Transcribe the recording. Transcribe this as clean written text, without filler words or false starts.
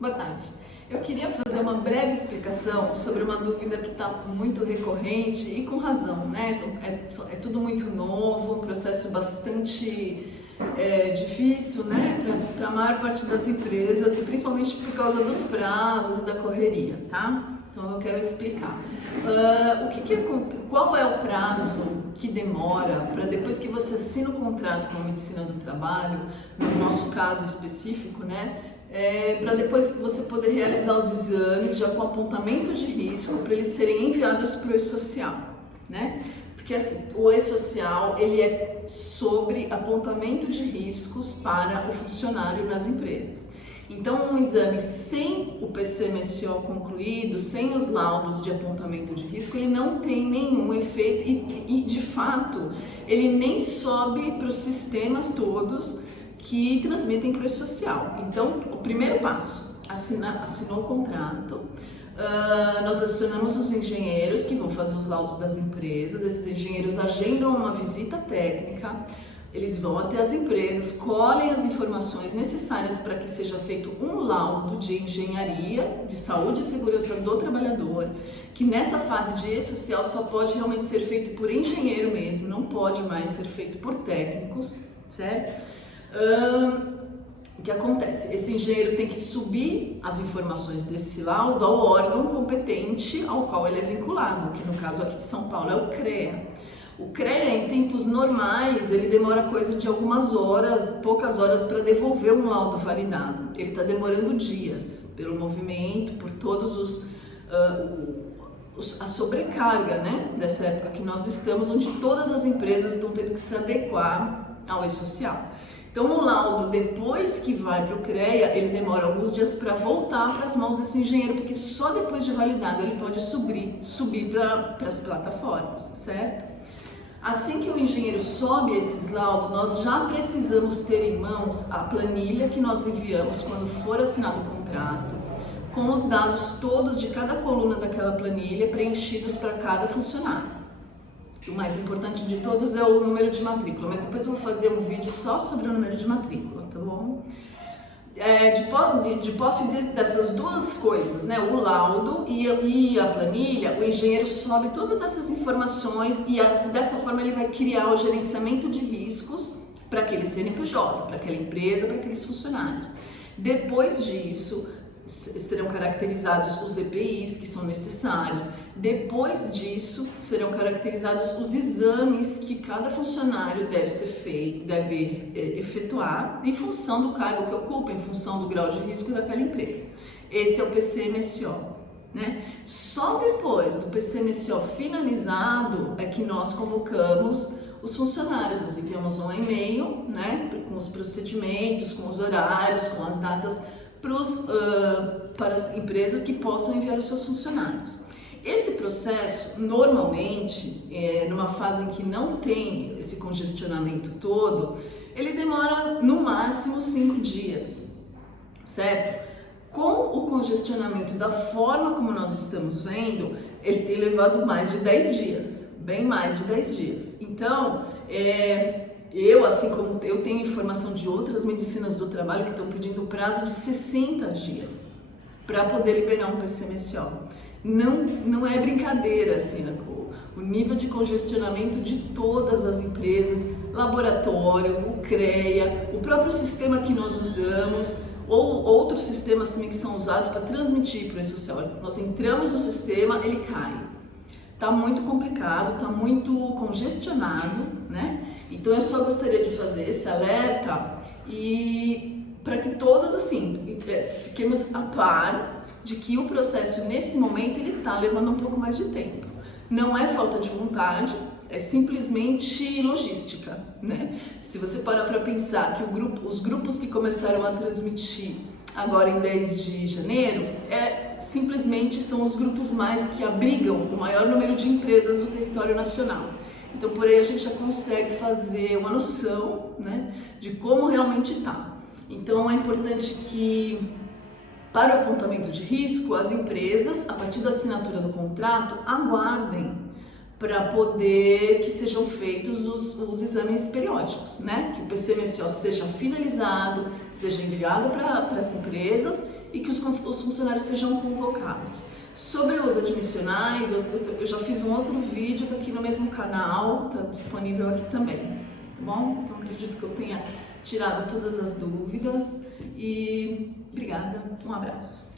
Boa tarde. Eu queria fazer uma breve explicação sobre uma dúvida que está muito recorrente e com razão, né? É tudo muito novo, um processo bastante difícil, né? Para a maior parte das empresas e principalmente por causa dos prazos e da correria, tá? Então eu quero explicar. Qual é o prazo que demora para depois que você assina o contrato com a medicina do trabalho, no nosso caso específico, né? Para depois você poder realizar os exames já com apontamento de risco para eles serem enviados para o E-Social, né? Porque assim, o E-Social ele é sobre apontamento de riscos para o funcionário nas empresas. Então, um exame sem o PCMSO concluído, sem os laudos de apontamento de risco, ele não tem nenhum efeito e de fato, ele nem sobe para os sistemas todos que transmitem para o E-Social. Então, o primeiro passo, assinou o contrato, nós acionamos os engenheiros que vão fazer os laudos das empresas, esses engenheiros agendam uma visita técnica, eles vão até as empresas, colhem as informações necessárias para que seja feito um laudo de engenharia, de saúde e segurança do trabalhador, que nessa fase de E-Social só pode realmente ser feito por engenheiro mesmo, não pode mais ser feito por técnicos, certo? O que acontece? Esse engenheiro tem que subir as informações desse laudo ao órgão competente ao qual ele é vinculado, que no caso aqui de São Paulo é o CREA. O CREA, em tempos normais, ele demora coisa de algumas horas, poucas horas para devolver um laudo validado. Ele está demorando dias, pelo movimento, por todos a sobrecarga, né, dessa época que nós estamos, onde todas as empresas estão tendo que se adequar ao E-Social. Então, o laudo, depois que vai para o CREA, ele demora alguns dias para voltar para as mãos desse engenheiro, porque só depois de validado ele pode subir para as plataformas, certo? Assim que o engenheiro sobe esses laudos, nós já precisamos ter em mãos a planilha que nós enviamos quando for assinado o contrato, com os dados todos de cada coluna daquela planilha preenchidos para cada funcionário. O mais importante de todos é o número de matrícula, mas depois eu vou fazer um vídeo só sobre o número de matrícula, tá bom? De posse dessas duas coisas, né, o laudo e a planilha, o engenheiro sobe todas essas informações e dessa forma ele vai criar o gerenciamento de riscos para aquele CNPJ, para aquela empresa, para aqueles funcionários. Depois disso, serão caracterizados os EPIs que são necessários. Depois disso, serão caracterizados os exames que cada funcionário deve efetuar em função do cargo que ocupa, em função do grau de risco daquela empresa. Esse é o PCMSO, né? Só depois do PCMSO finalizado é que nós convocamos os funcionários. Nós enviamos um e-mail, né, com os procedimentos, com os horários, com as datas para as empresas que possam enviar os seus funcionários. Esse processo, normalmente, numa fase em que não tem esse congestionamento todo, ele demora no máximo 5 dias, certo? Com o congestionamento da forma como nós estamos vendo, ele tem levado mais de 10 dias, bem mais de 10 dias. Então, assim como eu tenho informação de outras medicinas do trabalho que estão pedindo prazo de 60 dias para poder liberar um PCMSO. Não é brincadeira, assim, né? O nível de congestionamento de todas as empresas, laboratório, o CREA, o próprio sistema que nós usamos, ou outros sistemas também que são usados para transmitir para o E-Social. Nós entramos no sistema, ele cai. Está muito complicado, está muito congestionado, né? Então eu só gostaria de fazer esse alerta e para que todos assim fiquemos a par de que o processo nesse momento ele está levando um pouco mais de tempo. Não é falta de vontade, é simplesmente logística, né? Se você parar para pensar que os grupos que começaram a transmitir agora em 10 de janeiro simplesmente são os grupos mais que abrigam o maior número de empresas do território nacional. Então, por aí a gente já consegue fazer uma noção, né, de como realmente está. Então, é importante que, para o apontamento de risco, as empresas, a partir da assinatura do contrato, aguardem para poder que sejam feitos os exames periódicos, né? Que o PCMSO seja finalizado, seja enviado para as empresas e que os os funcionários sejam convocados. Sobre os admissionais, eu já fiz um outro vídeo, tá aqui no mesmo canal, tá disponível aqui também, tá bom? Então acredito que eu tenha tirado todas as dúvidas e obrigada, um abraço.